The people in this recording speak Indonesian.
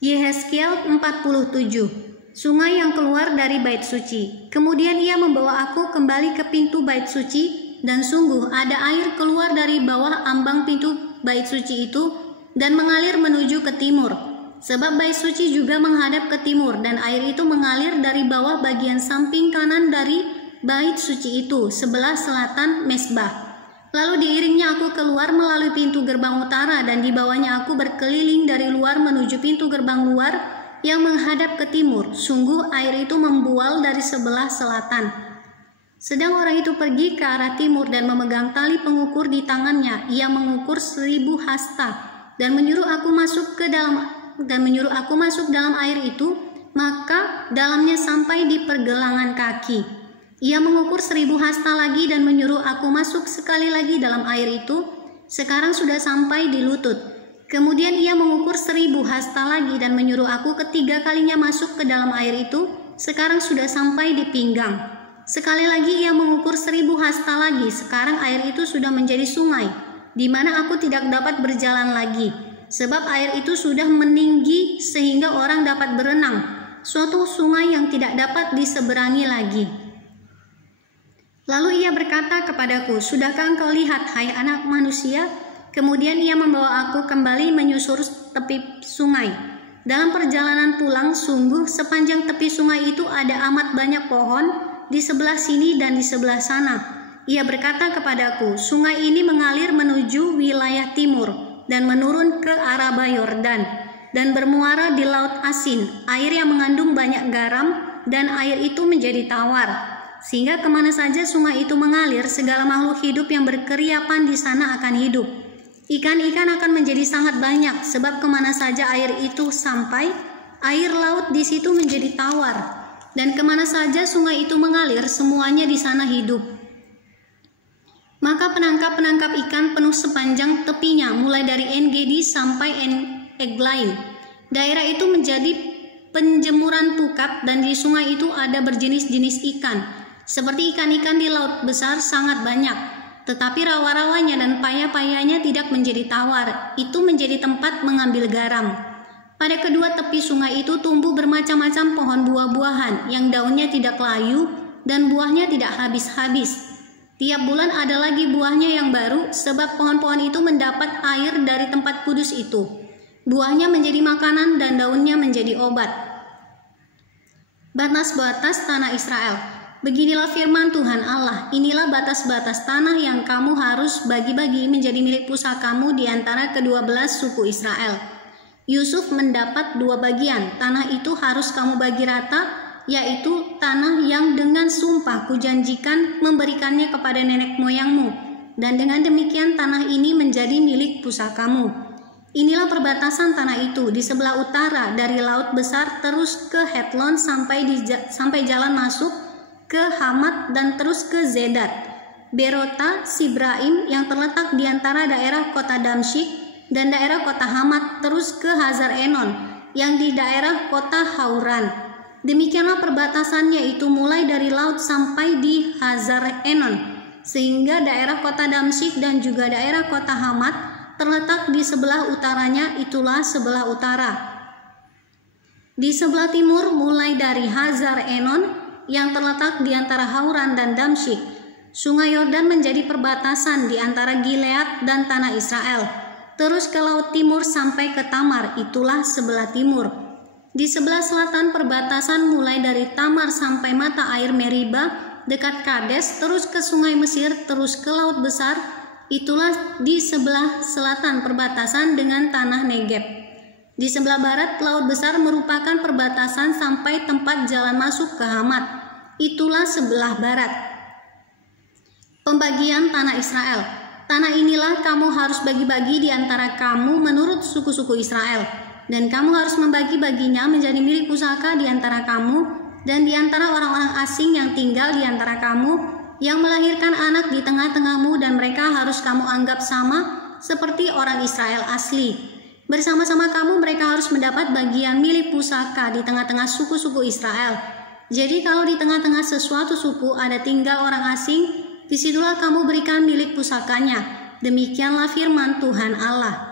Yehezkiel 47. Sungai yang keluar dari bait suci. Kemudian ia membawa aku kembali ke pintu bait suci, dan sungguh ada air keluar dari bawah ambang pintu bait suci itu dan mengalir menuju ke timur. Sebab bait suci juga menghadap ke timur, dan air itu mengalir dari bawah bagian samping kanan dari bait suci itu sebelah selatan mezbah. Lalu diiringnya aku keluar melalui pintu gerbang utara, dan dibawanya aku berkeliling dari luar menuju pintu gerbang luar yang menghadap ke timur. Sungguh air itu membual dari sebelah selatan. Sedang orang itu pergi ke arah timur dan memegang tali pengukur di tangannya. Ia mengukur 1000 hasta dan menyuruh aku masuk dalam air itu, maka dalamnya sampai di pergelangan kaki. Ia mengukur 1000 hasta lagi dan menyuruh aku masuk sekali lagi dalam air itu, sekarang sudah sampai di lutut. Kemudian ia mengukur 1000 hasta lagi dan menyuruh aku ketiga kalinya masuk ke dalam air itu, sekarang sudah sampai di pinggang. Sekali lagi ia mengukur 1000 hasta lagi, sekarang air itu sudah menjadi sungai, di mana aku tidak dapat berjalan lagi, sebab air itu sudah meninggi sehingga orang dapat berenang, suatu sungai yang tidak dapat diseberangi lagi. Lalu ia berkata kepadaku, "Sudahkah engkau lihat, hai anak manusia?" Kemudian ia membawa aku kembali menyusur tepi sungai. Dalam perjalanan pulang, sungguh sepanjang tepi sungai itu ada amat banyak pohon di sebelah sini dan di sebelah sana. Ia berkata kepadaku, "Sungai ini mengalir menuju wilayah timur dan menurun ke Araba Yordan dan bermuara di Laut Asin, air yang mengandung banyak garam, dan air itu menjadi tawar. Sehingga kemana saja sungai itu mengalir, segala makhluk hidup yang berkeriapan di sana akan hidup. Ikan-ikan akan menjadi sangat banyak, sebab kemana saja air itu sampai, air laut di situ menjadi tawar. Dan kemana saja sungai itu mengalir, semuanya di sana hidup. Maka penangkap-penangkap ikan penuh sepanjang tepinya, mulai dari En-Gedi sampai En-Eglaim. Daerah itu menjadi penjemuran pukat, dan di sungai itu ada berjenis-jenis ikan. Seperti ikan-ikan di laut besar sangat banyak, tetapi rawa-rawanya dan paya-payanya tidak menjadi tawar, itu menjadi tempat mengambil garam. Pada kedua tepi sungai itu tumbuh bermacam-macam pohon buah-buahan, yang daunnya tidak layu dan buahnya tidak habis-habis. Tiap bulan ada lagi buahnya yang baru, sebab pohon-pohon itu mendapat air dari tempat kudus itu. Buahnya menjadi makanan dan daunnya menjadi obat. Batas-batas tanah Israel. Beginilah firman Tuhan Allah, inilah batas-batas tanah yang kamu harus bagi-bagi menjadi milik pusakamu di antara ke-12 suku Israel. Yusuf mendapat 2 bagian, tanah itu harus kamu bagi rata, yaitu tanah yang dengan sumpah kujanjikan memberikannya kepada nenek moyangmu, dan dengan demikian tanah ini menjadi milik pusakamu. Inilah perbatasan tanah itu di sebelah utara dari Laut Besar terus ke Hetlon sampai jalan masuk ke Hamat dan terus ke Zedad, Berota, Sibraim yang terletak di antara daerah kota Damsyik dan daerah kota Hamat, terus ke Hazar Enon yang di daerah kota Hauran. Demikianlah perbatasannya itu mulai dari laut sampai di Hazar Enon, sehingga daerah kota Damsyik dan juga daerah kota Hamat terletak di sebelah utaranya, itulah sebelah utara. Di sebelah timur mulai dari Hazar Enon yang terletak di antara Hauran dan Damsyik. Sungai Yordan menjadi perbatasan di antara Gilead dan tanah Israel. Terus ke laut timur sampai ke Tamar, itulah sebelah timur. Di sebelah selatan perbatasan mulai dari Tamar sampai mata air Meriba dekat Kades, terus ke sungai Mesir, terus ke Laut Besar, itulah di sebelah selatan perbatasan dengan tanah Negeb. Di sebelah barat Laut Besar merupakan perbatasan sampai tempat jalan masuk ke Hamat. Itulah sebelah barat. Pembagian tanah Israel. Tanah inilah kamu harus bagi-bagi di antara kamu menurut suku-suku Israel, dan kamu harus membagi-baginya menjadi milik pusaka di antara kamu dan di antara orang-orang asing yang tinggal di antara kamu, yang melahirkan anak di tengah-tengahmu, dan mereka harus kamu anggap sama seperti orang Israel asli. Bersama-sama kamu mereka harus mendapat bagian milik pusaka di tengah-tengah suku-suku Israel. Jadi kalau di tengah-tengah sesuatu suku ada tinggal orang asing, disitulah kamu berikan milik pusakanya. Demikianlah firman Tuhan Allah.